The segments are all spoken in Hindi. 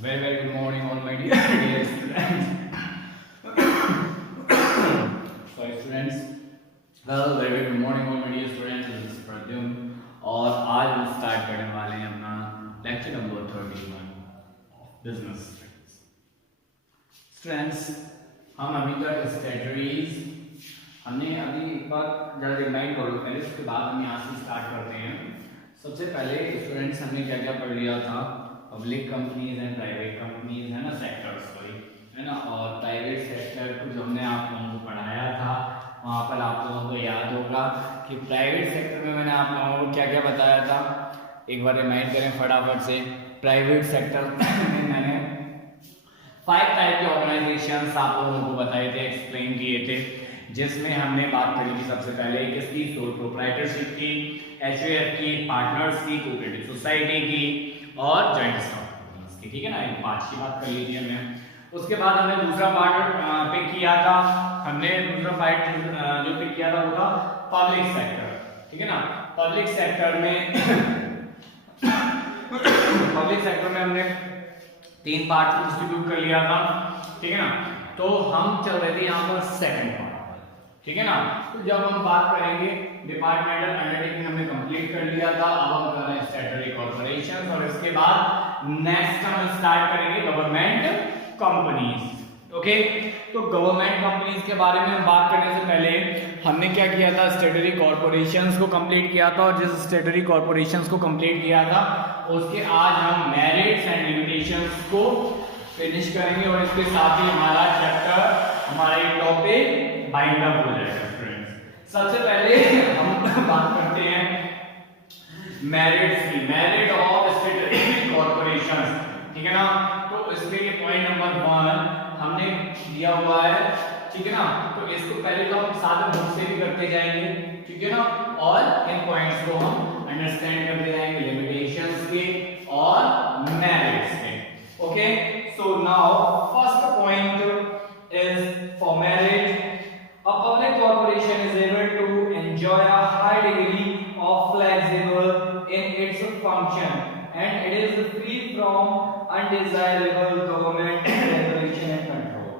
Very good morning, all my dear students. Sorry, students. Well, very good morning, all my dear students. This is Pradyum और आज हम स्टार्ट करने वाले हैं अपना लेक्चर नंबर 31 बिजनेस स्टूडेंट्स। हम अभी तक स्ट्रेटजीज हमने अभी एक बार जरा रिमाइंड करो पहले, उसके बाद हम यहाँ से स्टार्ट करते हैं। सबसे पहले स्टूडेंट्स हमने क्या क्या पढ़ लिया था, public companies and private companies है ना, सेक्टर्स सॉरी है ना, और प्राइवेट सेक्टर को जो हमने आप लोगों को पढ़ाया था वहाँ पर आप लोगों को याद होगा कि प्राइवेट सेक्टर में मैंने आप लोगों को क्या क्या बताया था। एक बार रिमाइंड करें फटाफट से। प्राइवेट सेक्टर में मैंने 5 टाइप के ऑर्गेनाइजेशंस आप लोगों को बताए थे, एक्सप्लेन किए थे, जिसमें हमने बात करी थी सबसे पहले किसकी, सोल प्रोप्राइटरशिप की, एचयूएफ की, पार्टनर्स की, कोऑपरेटिव सोसाइटी की और जॉइंट स्टॉक कंपनीज की। ठीक है ना, इन 5 की बात कर ली थी हमने। उसके बाद हमने दूसरा पार्ट पिक किया था, हमने दूसरा पार्ट जो पिक किया था वो था पब्लिक सेक्टर। ठीक है ना, पब्लिक सेक्टर में पब्लिक सेक्टर में हमने 3 पार्ट को डिस्ट्रीब्यूट कर लिया था। ठीक है ना, तो हम चल रहे थे यहाँ पर सेकंड पार्ट। ठीक है ना, तो जब हम बात करेंगे डिपार्टमेंटल अंडरटेकिंग हमने कंप्लीट कर लिया था, अब हम कर रहे हैं स्टैट्यूटरी कॉर्पोरेशन और इसके बाद नेक्स्ट हम स्टार्ट करेंगे गवर्नमेंट कंपनीज। ओके, तो गवर्नमेंट कंपनीज के बारे में हम बात करने से पहले हमने क्या किया था, स्टैट्यूटरी कॉर्पोरेशंस को कंप्लीट किया था, और जिस स्टैट्यूटरी कॉर्पोरेशंस को कंप्लीट किया था उसके आज हम मेरिट्स एंड लिमिटेशंस को फिनिश करेंगे और इसके साथ ही हमारा चैप्टर, हमारा ये टॉपिक बाइंड अप हो जाएगा स्टूडेंट्स। सबसे पहले हम बात करते हैं मेरिट्स की, मेरिट ऑफ स्टैट्यूटरी कॉर्पोरेशंस। ठीक है ना, तो इसके लिए पॉइंट नंबर 1 हमने दिया हुआ है। ठीक है ना, तो इसको पहले तो हम साथ में बुक से भी करते जाएंगे। ठीक है ना, और इन पॉइंट्स को हम अंडरस्टैंड करते जाएंगे, लिमिटेशंस के और मेरिट्स के। Okay, so now first point is for merit, a public corporation is able to enjoy a high degree of flexible in its function and it is free from undesirable government regulation and control।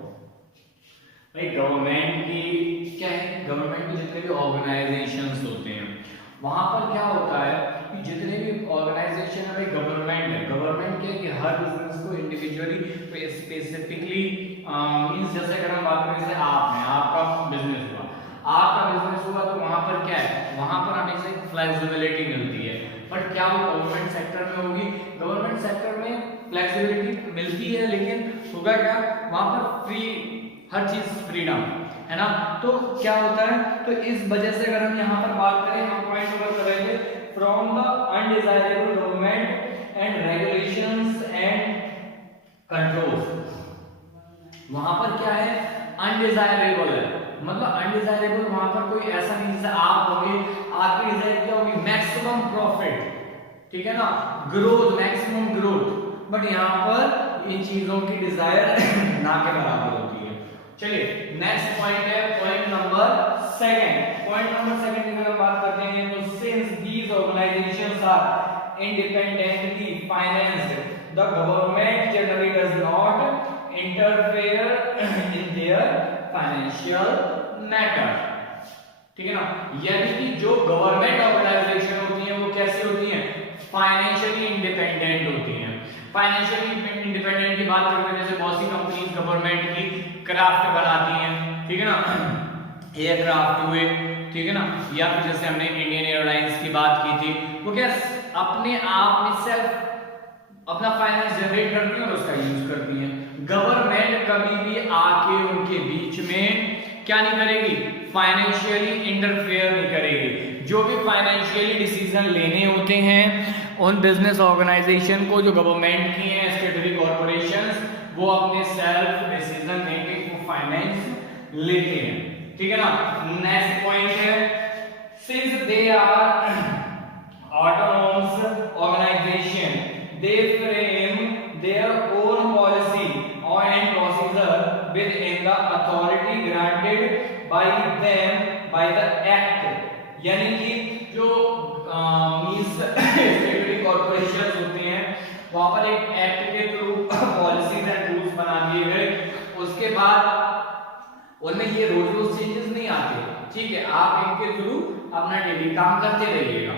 भाई गवर्नमेंट की क्या है, गवर्नमेंट के जितने भी ऑर्गेनाइजेशंस होते हैं वहां पर क्या होता है कि जितने भी ऑर्गेनाइजेशन है, गवर्नमेंट के कि हर बिजनेस को इंडिविजुअली स्पेसिफिकली मींस, जैसे अगर हम बात करें जैसे आपका बिजनेस हुआ तो वहां पर क्या है, वहां पर हमें से फ्लेक्सिबिलिटी मिलती है। बट क्या वो गवर्नमेंट सेक्टर में होगी? गवर्नमेंट सेक्टर में फ्लेक्सिबिलिटी मिलती है, लेकिन होगा क्या, वहां पर फ्री, हर चीज फ्रीडम है ना। तो क्या होता है, तो इस वजह से अगर हम यहाँ पर बात करें, हम पॉइंट नंबर करेंगे from the undesirable government and regulations and controls. वहां पर क्या है, अनडिजायरेबल है, मतलब अनडिजायरेबल वहां पर कोई ऐसा नहीं, जैसे आप होंगे, आपकी डिजायर क्या होगी, मैक्सिमम प्रॉफिट, ठीक है ना, ग्रोथ, मैक्सिमम ग्रोथ, बट यहाँ पर इन चीजों की डिजायर ना के बराबर होती है। चलिए नेक्स्ट पॉइंट है पॉइंट नंबर 2। पॉइंट नंबर 2 की अगर हम बात करते हैं तो since these organisations are independently financed, the government generally does not interfere in their financial matter. ठीक है ना, यानी कि जो गवर्नमेंट ऑर्गेनाइजेशन होती हैं वो कैसी होती हैं, फाइनेंशियली इंडिपेंडेंट होती हैं। फाइनेंशियली इंडिपेंडेंट की बात करते हैं, जैसे बहुत सी कंपनीज गवर्नमेंट की क्राफ्ट बनाती हैं, ठीक है ना, एयरक्राफ्ट हुए, ठीक है ना, या फिर जैसे हमने इंडियन एयरलाइंस की बात की थी, वो क्या अपने आप में सेल्फ अपना फाइनेंस जनरेट करती है और उसका यूज करती है। गवर्नमेंट कभी भी आके उनके बीच में क्या नहीं करेगी, फाइनेंशियली इंटरफेयर नहीं करेगी। जो भी फाइनेंशियली डिसीजन लेने होते हैं उन बिजनेस ऑर्गेनाइजेशन को जो गवर्नमेंट की हैं, स्टैट्यूटरी कॉर्पोरेशंस, वो अपने सेल्फ डिसीजन लेके वो फाइनेंस लेते हैं। ठीक है ना, नेक्स्ट पॉइंट है since they are autonomous organisation, they frame their own policy and procedure within the authority granted by them by the act। यानी कि जो मींस स्टेटरी कॉर्पोरेशंस होते हैं वहां पर एक एक्ट के थ्रू बाद उनमें ये रोज चेंजेस नहीं आते, ठीक है, आप इनके थ्रू अपना डेली काम करते रहिएगा,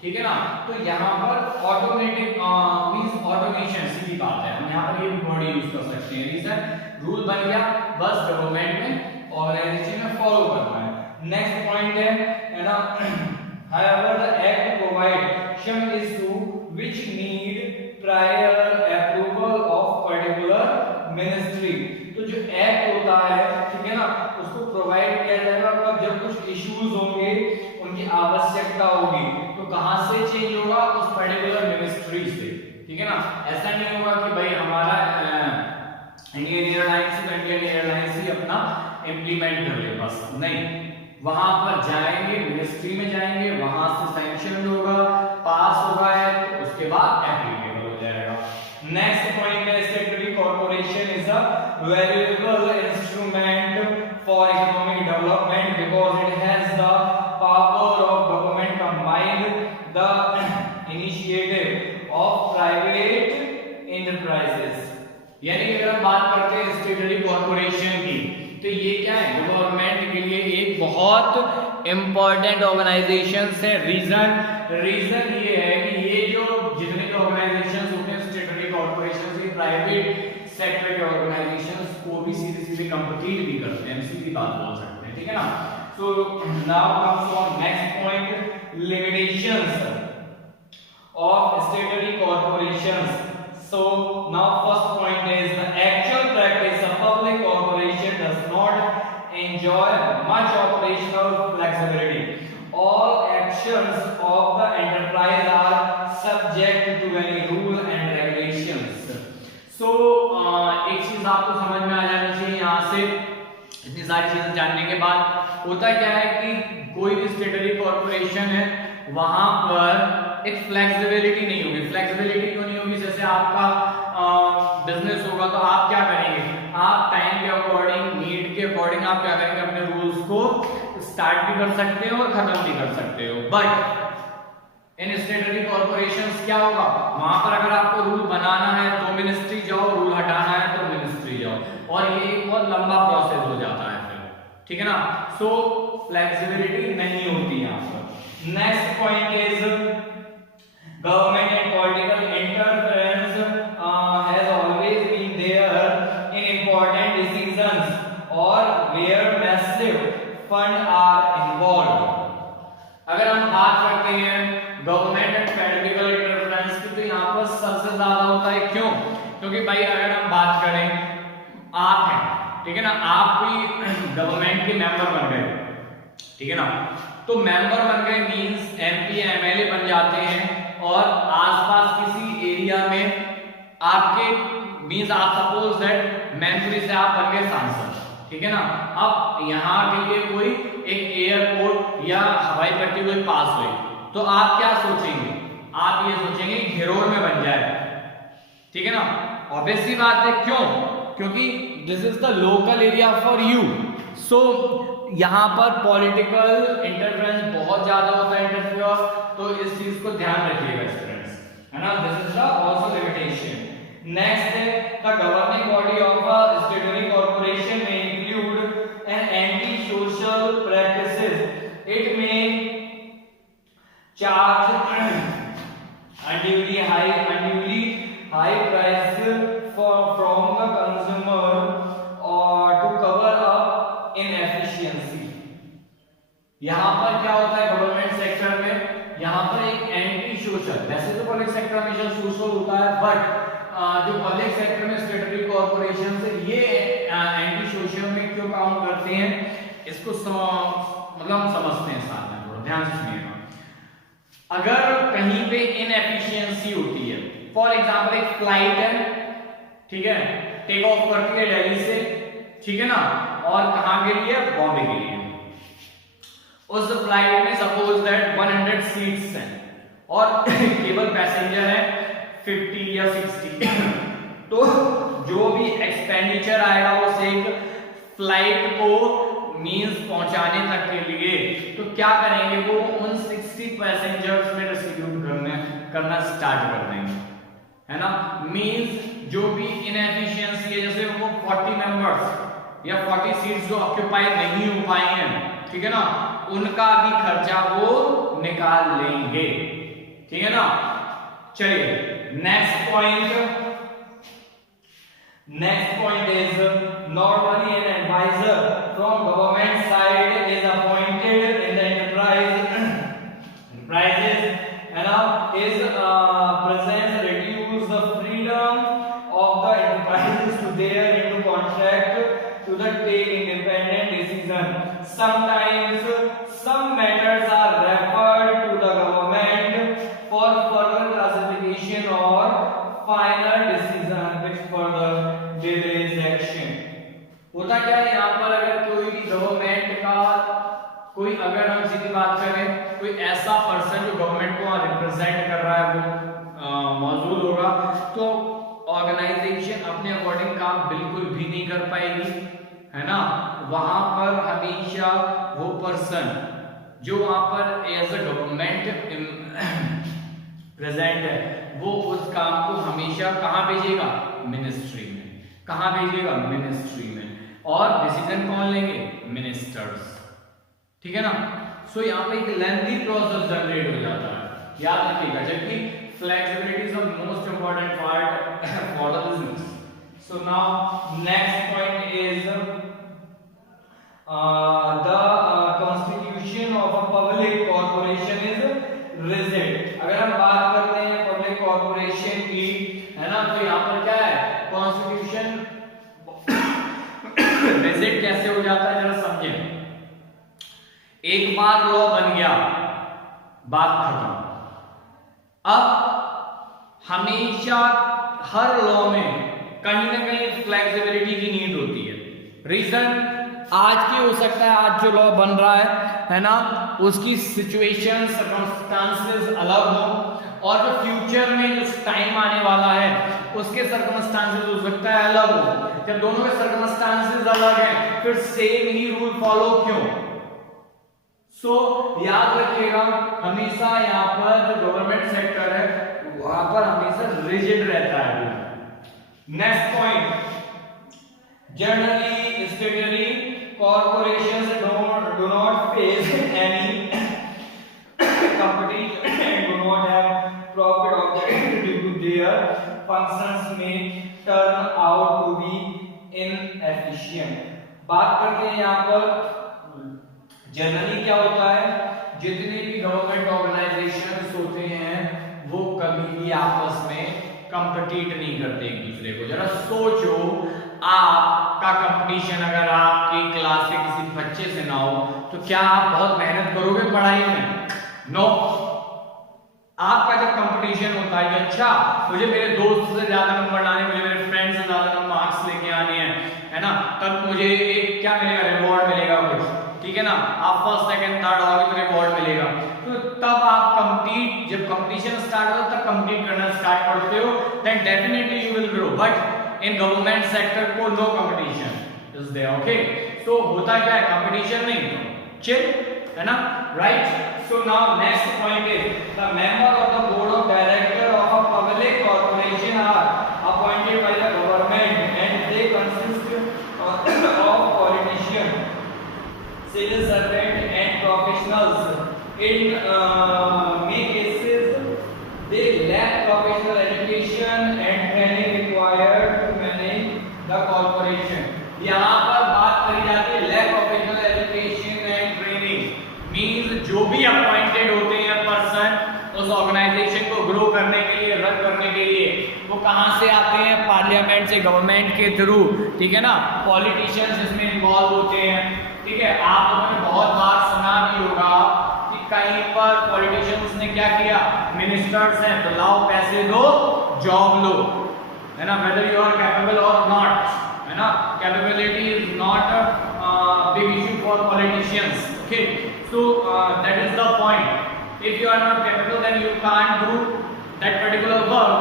ठीक है ना। तो यहाँ पर ऑटोमेटिक मींस ऑटोमेशन, सीधी बात है, हम यहाँ पर ये बॉडी यूज कर सकते हैं। रीजन रूल बन गया, बस गवर्नमेंट में ऑर्गेनाइजेशन में फॉलो करना है। नेक्स्ट पॉइंट है ना, however the act provide some issue which need prior approval of particular ministry। तो जो एक्ट होता है, ठीक है ना, उसको प्रोवाइड किया जाएगा कब, जब कुछ इश्यूज होंगे, उनकी आवश्यकता होगी, तो कहां से चेंज होगा, उस पर्टिकुलर मिनिस्ट्री से, ठीक है ना। ऐसा नहीं होगा कि भाई हमारा इंडियन एयरलाइंस ही अपना इम्प्लीमेंट कर ले, बस नहीं, वहां पर जाएंगे, मिनिस्ट्री में जाएंगे, वहां से सैंक्शन होगा, पास होगा है, उसके बाद एप्लीकेबल हो जाएगा। नेक्स्ट पॉइंट है, statutory corporation is a valuable instrument for economic development because it has the power of government combined the initiative of private enterprises. यानी कि अगर हम बात करते हैं स्टैट्यूटरी कॉर्पोरेशन की, तो ये क्या है, गवर्नमेंट के लिए एक बहुत इंपॉर्टेंट ऑर्गेनाइजेशन है। रीजन ये है कि ये जो जितने भी ऑर्गेनाइजेशंस होते हैं स्टैट्यूटरी कॉर्पोरेशन से, प्राइवेट सेक्टर के ऑर्गेनाइजेशंस को भी सीधे कम्पीट भी करते हैं, सीधी बात बोल सकते हैं, ठीक है ना। So now comes on next point, limitations of statutory corporations। So now first point is the actual practice of public corporation does not enjoy much operational flexibility। All actions of the enterprise are subject to any rule and regulations। So एक चीज आपको समझ में आ जानी चाहिए यहाँ से, इतनी सारी चीजें जानने के बाद होता क्या है कि कोई भी स्टैट्यूटरी कॉर्पोरेशन है, वहां पर एक फ्लेक्सिबिलिटी नहीं होगी। फ्लेक्सिबिलिटी क्यों नहीं होगी, जैसे आपका बिजनेस होगा तो आप क्या करेंगे, आप टाइम के अकॉर्डिंग, नीड के अकॉर्डिंग आप क्या करेंगे, अपने रूल्स को स्टार्ट भी कर सकते हो और खत्म भी कर सकते हो। बट इन स्टैट्यूटरी कॉर्पोरेशंस क्या होगा, वहां पर अगर आपको रूल बनाना है तो मिनिस्ट्री जाओ, रूल हटाना है तो मिनिस्ट्री जाओ, और ये एक बहुत लंबा प्रोसेस हो जाता है फिर, ठीक है ना। सो फ्लेक्सिबिलिटी नहीं होती यहाँ पर। Next point is government and political interference has always been there in important decisions or where massive fund are involved। अगर हम बात करते हैं गवर्नमेंट एंड पॉलिटिकल इंटरफेरेंस की, तो यहाँ पर सबसे ज्यादा होता है, क्यों, क्योंकि भाई अगर हम बात करें, आप हैं, ठीक है ना, आप भी गवर्नमेंट के मेंबर बन गए, ठीक है ना, तो मेंबर बन गए मींस एमपी एमएलए बन जाते हैं, और आसपास किसी एरिया में आपके मींस आप सपोज दैट मैनपुरी से आप बन गए सांसद, ठीक है ना। अब यहाँ के लिए कोई एक एयरपोर्ट या हवाई पट्टी कोई पास हुई, तो आप क्या सोचेंगे, आप ये सोचेंगे घिरोर में बन जाए, ठीक है ना। ऑब्वियस सी बात है, क्यों, क्योंकि this is the local area for you. So यहाँ पर पॉलिटिकल इंटरफेरेंस बहुत ज्यादा होता है, इंटरफियर, तो इस चीज को ध्यान रखिएगा स्टूडेंट्स, है ना। This is the also limitation. Next है the governing body of a statutory corporation में include an anti social practices. It may charge unduly high price from the consumer or to cover up inefficiency। यहाँ पर क्या होता है गवर्नमेंट सेक्टर में, यहाँ पर एक एंटी सोशल, वैसे तो पब्लिक सेक्टर हमेशा सोशल होता है, बट जो पब्लिक सेक्टर में स्टैट्यूटरी कॉर्पोरेशन से ये एंटी सोशल में क्यों काम करते हैं, इसको मतलब हम समझते हैं साथ में, थोड़ा ध्यान से सुनिएगा। अगर कहीं पे इनएफिशिएंसी होती है, फॉर एग्जांपल एक फ्लाइट है, ठीक है, टेक ऑफ करती है दिल्ली से, ठीक है ना, और कहां के लिए, बॉम्बे के लिए। उस फ्लाइट में सपोज दैट 100 सीट्स हैं और केवल पैसेंजर है 50 या 60 तो जो भी एक्सपेंडिचर आएगा उस एक फ्लाइट को मींस पहुंचाने तक के लिए, तो क्या करेंगे, वो उन 60 पैसेंजर्स में डिस्ट्रीब्यूट करना स्टार्ट कर देंगे, है ना। मींस जो भी इनएफिशिएंसी है, जैसे वो 40 मेंबर्स या 40 सीट्स जो ऑक्यूपाई नहीं हो पाई हैं, ठीक है ना, उनका भी खर्चा वो निकाल लेंगे, ठीक है ना। चलिए next point is normally an adviser from government side is appointed in the enterprises and is presence reduce the freedom of the enterprises to their into contract to the take independent decision. Sometimes some matters are referred to the government for further classification or final decision which further delays action. होता क्या है यहाँ पर, अगर कोई भी गवर्नमेंट का कोई, अगर हम सीधी बात करें, कोई ऐसा पर्सन जो गवर्नमेंट को रिप्रेजेंट कर रहा है वो मौजूद होगा, तो ऑर्गेनाइजेशन अपने अकॉर्डिंग काम बिल्कुल भी नहीं कर पाएगी, है ना। वहां पर हमेशा वो पर्सन जो वहां पर एज अ गवर्नमेंट प्रेजेंट है, वो उस काम को हमेशा कहां भेजेगा, मिनिस्ट्री में। कहां भेजेगा, मिनिस्ट्री में। और डिसीजन कौन लेंगे, मिनिस्टर्स, ठीक है ना। सो यहाँ पे एक लेंथी प्रोसेस जनरेट हो जाता है, याद रखिएगा। जबकि flexibility is the most important part for the business. So now next point is the constitution of a public corporation is rigid. अगर हम बात करते हैं पब्लिक कॉर्पोरेशन की, है ना, तो यहाँ पर क्या है, कॉन्स्टिट्यूशन रिजिड कैसे हो जाता है, जरा समझें। एक बार लॉ बन गया, बात खत्म। अब हमेशा हर लॉ में कहीं ना कहीं फ्लेक्सिबिलिटी की नीड होती है। रीजन आज की हो सकता है, आज जो लॉ बन रहा है ना, उसकी सिचुएशन सर्कमस्टांसेस अलग हो, और जो फ्यूचर में जो टाइम आने वाला है उसके सर्कमस्टांसेस हो सकता है अलग हो। जब दोनों के सर्कमस्टांसेस अलग हैं, फिर सेम ही रूल फॉलो क्यों। सो याद रखिएगा, हमेशा यहाँ पर जो गवर्नमेंट सेक्टर है वहां पर हमेशा रिजिड रहता है। Next point, generally स्टेटरी corporations do not face any competition and do not have profit objective due to their functions may turn out to be inefficient। बात करते हैं यहाँ पर जनरली क्या होता है, जितने भी गवर्नमेंट ऑर्गेनाइजेशंस होते हैं वो कभी भी आपस में कंपीट नहीं करते एक दूसरे को। जरा सोचो, आपका कंपटीशन अगर आपकी क्लास के किसी बच्चे से ना हो तो क्या आप बहुत मेहनत करोगे पढ़ाई में? नो। आपका जब कंपटीशन होता है कि अच्छा मुझे मेरे दोस्त से ज्यादा नंबर लाने, मुझे मेरे फ्रेंड से ज्यादा मार्क्स लेके आने हैं, है ना, तब मुझे एक क्या मिलेगा, रिवॉर्ड मिलेगा कुछ, ठीक है ना। आप फर्स्ट सेकंड थर्ड आओगे तो रिवॉर्ड मिलेगा। तो तब आप कंपीट, जब कंपटीशन स्टार्ट हो तब कंपीट करना स्टार्ट करते हो, then definitely you will grow. But in government sector को no competition is there, okay. So होता क्या है, कंपटीशन नहीं, चिल, है ना, right. So now next point is the member of the board of director of a public corporation are appointed by the government and they consist of politicians, civil servants and professionals. In many cases they lack professional education and training required to manage the corporation। यहाँ पर बात करी जाती है lack professional education and training means जो भी अपॉइंटेड होते हैं पर्सन उस ऑर्गेनाइजेशन को ग्रो करने के लिए, रन करने के लिए, वो कहां से आते हैं, पार्लियामेंट से, गवर्नमेंट के थ्रू, ठीक है ना। पॉलिटिशियंस इसमें इन्वॉल्व होते हैं, ठीक है। आप लोगों ने बहुत बार सुना भी होगा कि कहीं पर पॉलिटिशियंस ने क्या किया, मिनिस्टर्स हैं तो लाओ पैसे दो, जॉब लो, है ना, वेदर यू आर कैपेबल और नॉट, है ना। Capability is not a big issue for politicians, okay। So that is the point. If you are not capable, then you can't do that particular work.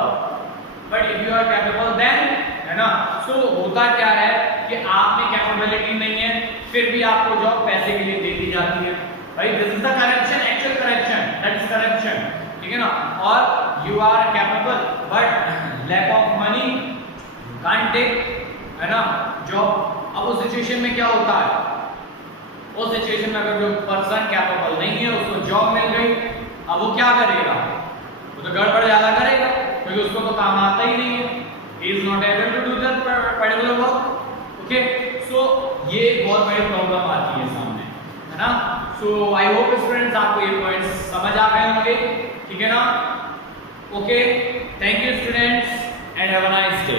But if you are capable, then, है ना। So होता क्या है कि आप में कैपेबिलिटी नहीं है, फिर भी आपको जॉब पैसे के लिए दे दी जाती है। भाई this is the corruption, actual corruption, that is corruption, ठीक है ना। और you are capable but lack of money can't take, है ना, जॉब। अब उस सिचुएशन में क्या होता है, उस सिचुएशन में अगर जो पर्सन कैपेबल नहीं है, उसको जॉब मिल गई, अब वो क्या करेगा, वो तो गड़बड़ ज्यादा करेगा क्योंकि उसको तो काम आता ही नहीं है, he is not able to do that particular work. Okay, so ये बहुत बड़ी प्रॉब्लम आती है सामने, है ना। सो आई होप स्टूडेंट्स आपको ये पॉइंट्स समझ आ गए होंगे, ठीक है ना। Okay, thank you students and have a nice day.